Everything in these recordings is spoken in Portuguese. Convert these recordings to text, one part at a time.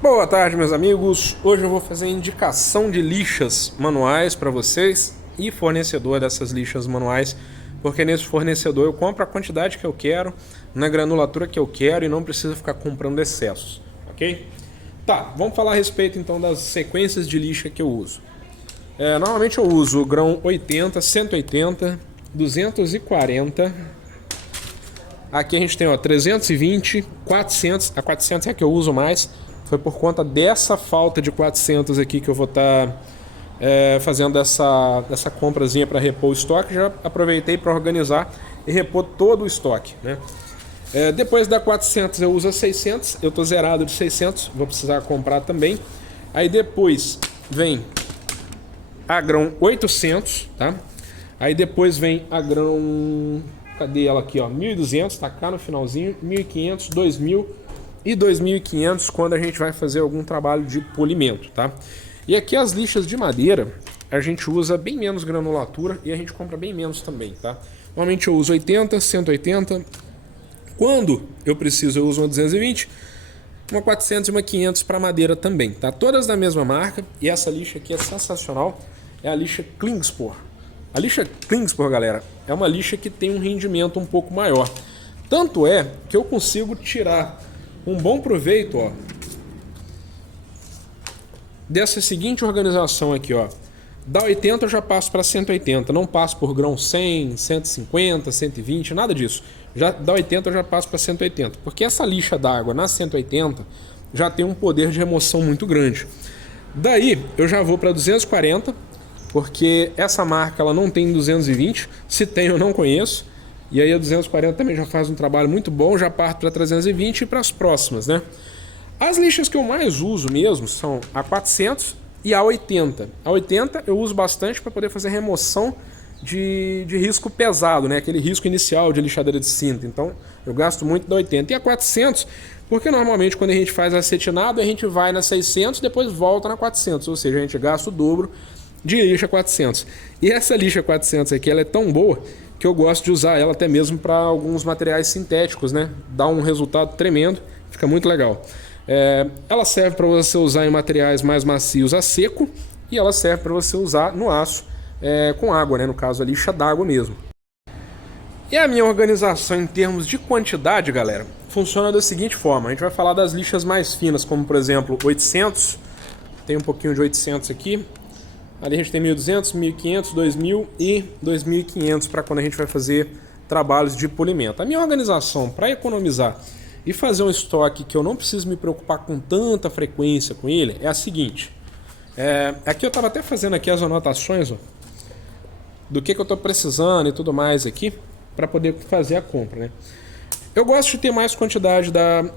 Boa tarde, meus amigos. Hoje eu vou fazer indicação de lixas manuais para vocês e fornecedor dessas lixas manuais, porque nesse fornecedor eu compro a quantidade que eu quero, na granulatura que eu quero e não preciso ficar comprando excessos, ok? Tá, vamos falar a respeito então das sequências de lixa que eu uso. Normalmente eu uso o grão 80, 180, 240. Aqui a gente tem 320, 400. A 400 é a que eu uso mais. Foi por conta dessa falta de 400 aqui que eu vou estar fazendo essa comprazinha para repor o estoque. Já aproveitei para organizar e repor todo o estoque, né? Depois da 400 eu uso a 600. Eu estou zerado de 600, vou precisar comprar também. Aí depois vem a grão 800, tá? Aí depois vem a grão... Cadê ela aqui, ó? 1.200, tá cá no finalzinho. 1.500, 2.000 e 2.500 quando a gente vai fazer algum trabalho de polimento, tá? E aqui as lixas de madeira, a gente usa bem menos granulatura e a gente compra bem menos também, tá? Normalmente eu uso 80, 180. Quando eu preciso, eu uso uma 220, uma 400 e uma 500 para madeira também, tá? Todas da mesma marca e essa lixa aqui é sensacional. É a lixa Klingspor. A lixa Klingspor, galera, é uma lixa que tem um rendimento um pouco maior. Tanto é que eu consigo tirar um bom proveito, ó, dessa seguinte organização aqui, ó. Da 80 eu já passo para 180, não passo por grão 100, 150, 120, nada disso. Já da 80 eu já passo para 180, porque essa lixa d'água na 180 já tem um poder de remoção muito grande. Daí eu já vou para 240, porque essa marca ela não tem 220, se tem eu não conheço. E aí a 240 também já faz um trabalho muito bom, já parto para 320 e para as próximas, né? As lixas que eu mais uso mesmo são a 400 e a 80. A 80 eu uso bastante para poder fazer remoção de risco pesado, né? Aquele risco inicial de lixadeira de cinta. Então eu gasto muito da 80. E a 400, porque normalmente quando a gente faz acetinado, a gente vai na 600 e depois volta na 400. Ou seja, a gente gasta o dobro de lixa 400. E essa lixa 400 aqui, ela é tão boa que eu gosto de usar ela até mesmo para alguns materiais sintéticos, né? Dá um resultado tremendo, fica muito legal. Ela serve para você usar em materiais mais macios a seco e ela serve para você usar no aço com água, né? No caso a lixa d'água mesmo. E a minha organização em termos de quantidade, galera, funciona da seguinte forma. A gente vai falar das lixas mais finas, como por exemplo 800. Tem um pouquinho de 800 aqui. Ali a gente tem 1.200, 1.500, 2.000 e 2.500 para quando a gente vai fazer trabalhos de polimento. A minha organização para economizar e fazer um estoque que eu não preciso me preocupar com tanta frequência com ele é a seguinte. Aqui eu estava até fazendo aqui as anotações, ó, do que eu estou precisando e tudo mais aqui para poder fazer a compra, né? Eu gosto de ter mais quantidade da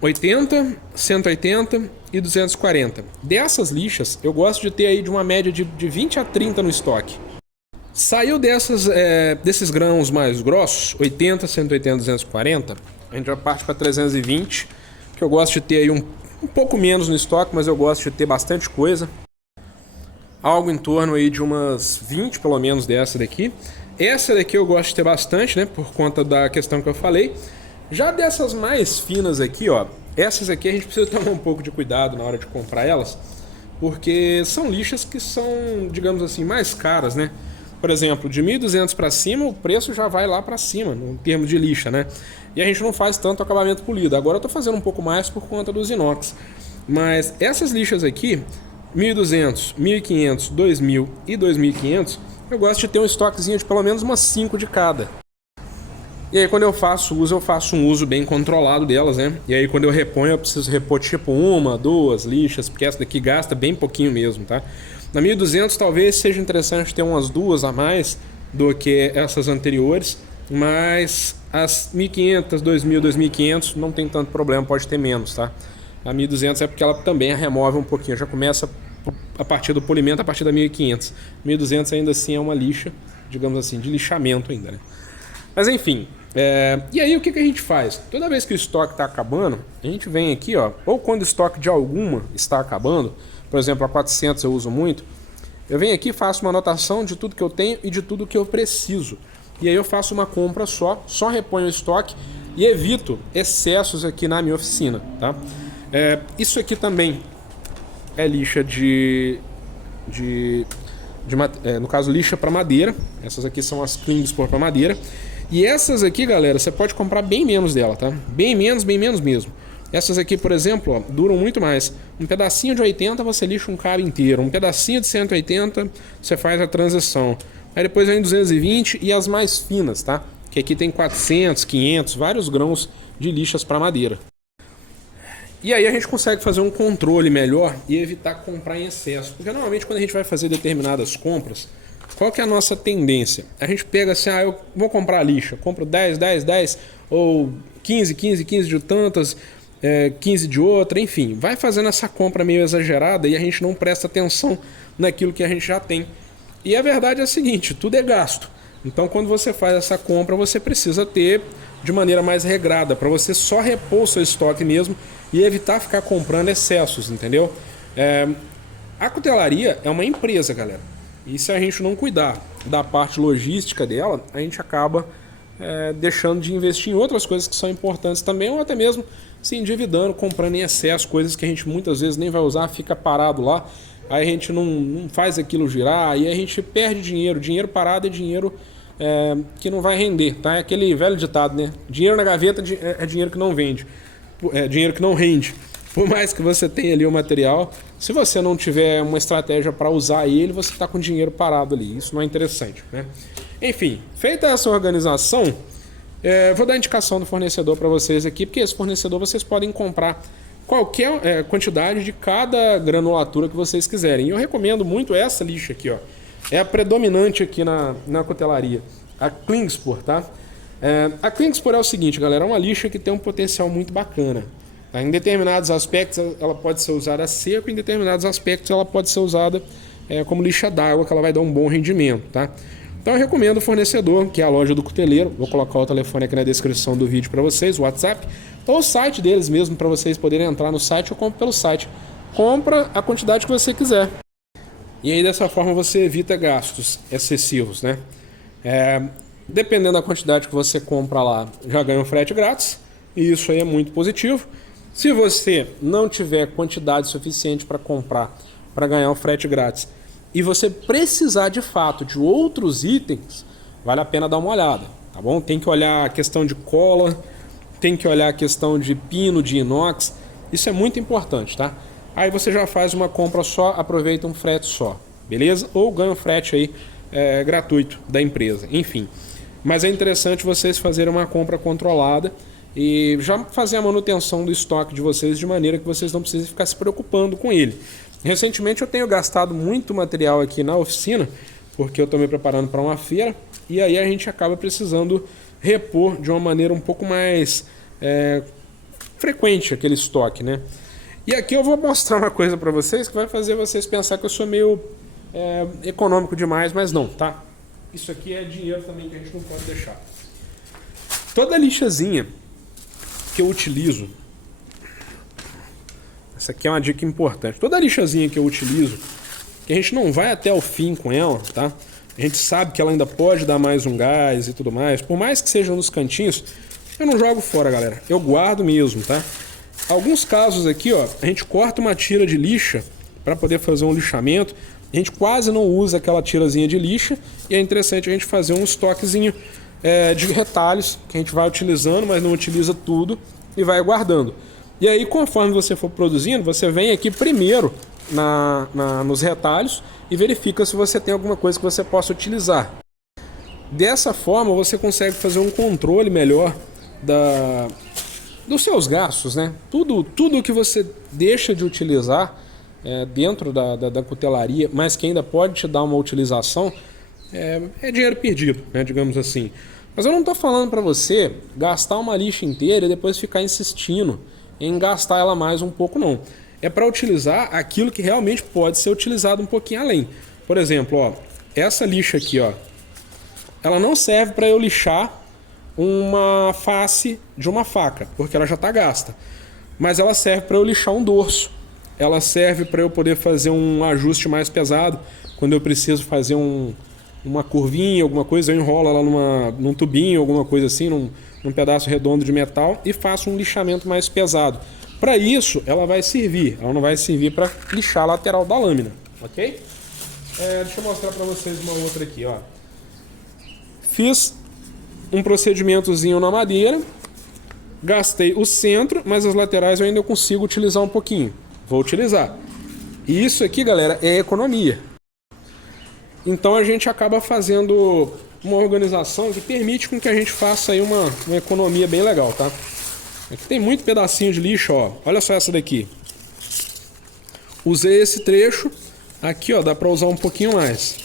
80, 180 e 240. Dessas lixas, eu gosto de ter aí de uma média de 20 a 30 no estoque. Saiu desses grãos mais grossos, 80, 180, 240, a gente já parte para 320, que eu gosto de ter aí um pouco menos no estoque, mas eu gosto de ter bastante coisa. Algo em torno aí de umas 20 pelo menos dessa daqui. Essa daqui eu gosto de ter bastante, né, por conta da questão que eu falei. Já dessas mais finas aqui, ó, essas aqui a gente precisa tomar um pouco de cuidado na hora de comprar elas, porque são lixas que são, digamos assim, mais caras, né? Por exemplo, de 1.200 para cima, o preço já vai lá para cima, no termo de lixa, né? E a gente não faz tanto acabamento polido. Agora eu tô fazendo um pouco mais por conta dos inox. Mas essas lixas aqui, 1.200, 1.500, 2.000 e 2.500, eu gosto de ter um estoquezinho de pelo menos umas 5 de cada. E aí quando eu faço uso, eu faço um uso bem controlado delas, né? E aí quando eu reponho, eu preciso repor tipo 1, 2 lixas, porque essa daqui gasta bem pouquinho mesmo, tá? Na 1.200 talvez seja interessante ter umas 2 a mais do que essas anteriores, mas as 1.500, 2.000, 2.500 não tem tanto problema, pode ter menos, tá? A 1.200 é porque ela também remove um pouquinho, já começa a partir do polimento a partir da 1.500. 1.200 ainda assim é uma lixa, digamos assim, de lixamento ainda, né? Mas enfim, e aí o que a gente faz? Toda vez que o estoque está acabando, a gente vem aqui, ó, ou quando o estoque de alguma está acabando, por exemplo, a 400 eu uso muito, eu venho aqui, faço uma anotação de tudo que eu tenho e de tudo que eu preciso. E aí eu faço uma compra só reponho o estoque e evito excessos aqui na minha oficina, tá? Isso aqui também é lixa no caso, lixa para madeira. Essas aqui são as Klingspor para madeira. E essas aqui, galera, você pode comprar bem menos dela, tá? Bem menos mesmo. Essas aqui, por exemplo, ó, duram muito mais. Um pedacinho de 80 você lixa um cabo inteiro. Um pedacinho de 180 você faz a transição. Aí depois vem 220 e as mais finas, tá? Que aqui tem 400, 500, vários grãos de lixas para madeira. E aí a gente consegue fazer um controle melhor e evitar comprar em excesso. Porque normalmente quando a gente vai fazer determinadas compras, qual que é a nossa tendência? A gente pega assim, eu vou comprar lixa, compro 10, 10, 10, ou 15, 15, 15 de tantas, 15 de outra, enfim. Vai fazendo essa compra meio exagerada e a gente não presta atenção naquilo que a gente já tem. E a verdade é a seguinte, tudo é gasto. Então quando você faz essa compra, você precisa ter de maneira mais regrada, para você só repor o seu estoque mesmo e evitar ficar comprando excessos, entendeu? A cutelaria é uma empresa, galera. E se a gente não cuidar da parte logística dela, a gente acaba deixando de investir em outras coisas que são importantes também, ou até mesmo se endividando, comprando em excesso, coisas que a gente muitas vezes nem vai usar, fica parado lá, aí a gente não faz aquilo girar, aí a gente perde dinheiro. Dinheiro parado é dinheiro que não vai render, tá? É aquele velho ditado, né? Dinheiro na gaveta é dinheiro que não vende, é dinheiro que não rende. Por mais que você tenha ali o material, se você não tiver uma estratégia para usar ele, você está com dinheiro parado ali. Isso não é interessante, né? Enfim, feita essa organização, vou dar a indicação do fornecedor para vocês aqui, porque esse fornecedor vocês podem comprar qualquer quantidade de cada granulatura que vocês quiserem. E eu recomendo muito essa lixa aqui, ó. É a predominante aqui na cutelaria, a Klingspor, tá? A Klingspor é o seguinte, galera, é uma lixa que tem um potencial muito bacana. Tá? Em determinados aspectos ela pode ser usada a seco, em determinados aspectos ela pode ser usada como lixa d'água, que ela vai dar um bom rendimento, tá? Então eu recomendo o fornecedor, que é a loja do cuteleiro. Vou colocar o telefone aqui na descrição do vídeo para vocês, o WhatsApp, ou o site deles mesmo, para vocês poderem entrar no site ou compra pelo site. Compra a quantidade que você quiser. E aí dessa forma você evita gastos excessivos, né? Dependendo da quantidade que você compra lá, já ganha um frete grátis. E isso aí é muito positivo. Se você não tiver quantidade suficiente para comprar, para ganhar um frete grátis, e você precisar de fato de outros itens, vale a pena dar uma olhada, tá bom? Tem que olhar a questão de cola, tem que olhar a questão de pino, de inox. Isso é muito importante, tá? Aí você já faz uma compra só, aproveita um frete só, beleza? Ou ganha um frete aí gratuito da empresa, enfim. Mas é interessante vocês fazerem uma compra controlada e já fazer a manutenção do estoque de vocês de maneira que vocês não precisem ficar se preocupando com ele. Recentemente eu tenho gastado muito material aqui na oficina, porque eu estou me preparando para uma feira, e aí a gente acaba precisando repor de uma maneira um pouco mais frequente aquele estoque, né? E aqui eu vou mostrar uma coisa para vocês que vai fazer vocês pensar que eu sou meio econômico demais, mas não, tá? Isso aqui é dinheiro também que a gente não pode deixar. Toda lixazinha que eu utilizo, essa aqui é uma dica importante, toda lixazinha que eu utilizo, que a gente não vai até o fim com ela, tá? A gente sabe que ela ainda pode dar mais um gás e tudo mais, por mais que seja nos cantinhos, eu não jogo fora, galera, eu guardo mesmo, tá? Alguns casos aqui, ó, a gente corta uma tira de lixa para poder fazer um lixamento, a gente quase não usa aquela tirazinha de lixa e é interessante a gente fazer um estoquezinho de retalhos que a gente vai utilizando, mas não utiliza tudo e vai guardando. E aí, conforme você for produzindo, você vem aqui primeiro nos retalhos e verifica se você tem alguma coisa que você possa utilizar. Dessa forma, você consegue fazer um controle melhor dos seus gastos, né? Tudo que você deixa de utilizar dentro da cutelaria, mas que ainda pode te dar uma utilização, é dinheiro perdido, né? Digamos assim. Mas eu não estou falando para você gastar uma lixa inteira e depois ficar insistindo em gastar ela mais um pouco, não. É para utilizar aquilo que realmente pode ser utilizado um pouquinho além. Por exemplo, ó, essa lixa aqui, ó, ela não serve para eu lixar uma face de uma faca, porque ela já está gasta. Mas ela serve para eu lixar um dorso. Ela serve para eu poder fazer um ajuste mais pesado. Quando eu preciso fazer uma curvinha, alguma coisa, eu enrolo ela num tubinho, alguma coisa assim, num pedaço redondo de metal e faço um lixamento mais pesado. Para isso, ela vai servir. Ela não vai servir para lixar a lateral da lâmina, ok? Deixa eu mostrar para vocês uma outra aqui, ó. Fiz um procedimentozinho na madeira, gastei o centro, mas as laterais eu ainda consigo utilizar um pouquinho. Vou utilizar. E isso aqui, galera, é economia. Então a gente acaba fazendo uma organização que permite com que a gente faça aí uma economia bem legal, tá? Aqui tem muito pedacinho de lixo, ó. Olha só essa daqui. Usei esse trecho. Aqui, ó, dá pra usar um pouquinho mais.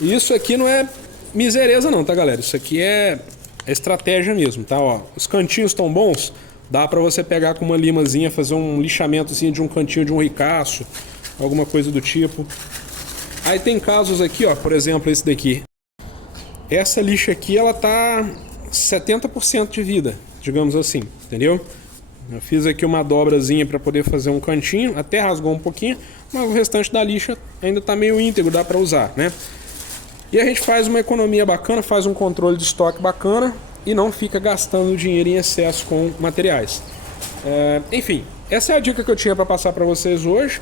E isso aqui não é misereza não, tá, galera? Isso aqui é estratégia mesmo, tá? Ó, os cantinhos estão bons. Dá pra você pegar com uma limazinha, fazer um lixamentozinho de um cantinho de um ricaço, alguma coisa do tipo. Aí tem casos aqui, ó, por exemplo, esse daqui. Essa lixa aqui, ela tá 70% de vida, digamos assim, entendeu? Eu fiz aqui uma dobrazinha para poder fazer um cantinho, até rasgou um pouquinho, mas o restante da lixa ainda tá meio íntegro, dá para usar, né? E a gente faz uma economia bacana, faz um controle de estoque bacana e não fica gastando dinheiro em excesso com materiais. Enfim, essa é a dica que eu tinha para passar para vocês hoje.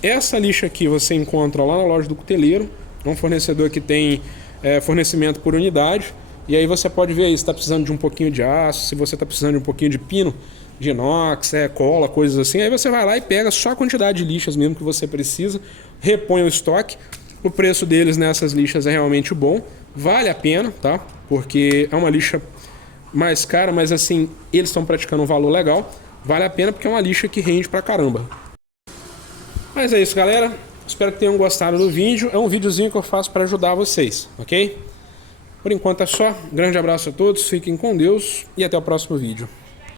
Essa lixa aqui você encontra lá na loja do Cuteleiro, é um fornecedor que tem fornecimento por unidade. E aí você pode ver aí se está precisando de um pouquinho de aço, se você está precisando de um pouquinho de pino, de inox, cola, coisas assim. Aí você vai lá e pega só a quantidade de lixas mesmo que você precisa, repõe o estoque. O preço deles nessas lixas é realmente bom, vale a pena, tá? Porque é uma lixa mais cara, mas assim, eles estão praticando um valor legal. Vale a pena porque é uma lixa que rende pra caramba. Mas é isso, galera. Espero que tenham gostado do vídeo. É um videozinho que eu faço para ajudar vocês, ok? Por enquanto é só. Um grande abraço a todos, fiquem com Deus e até o próximo vídeo.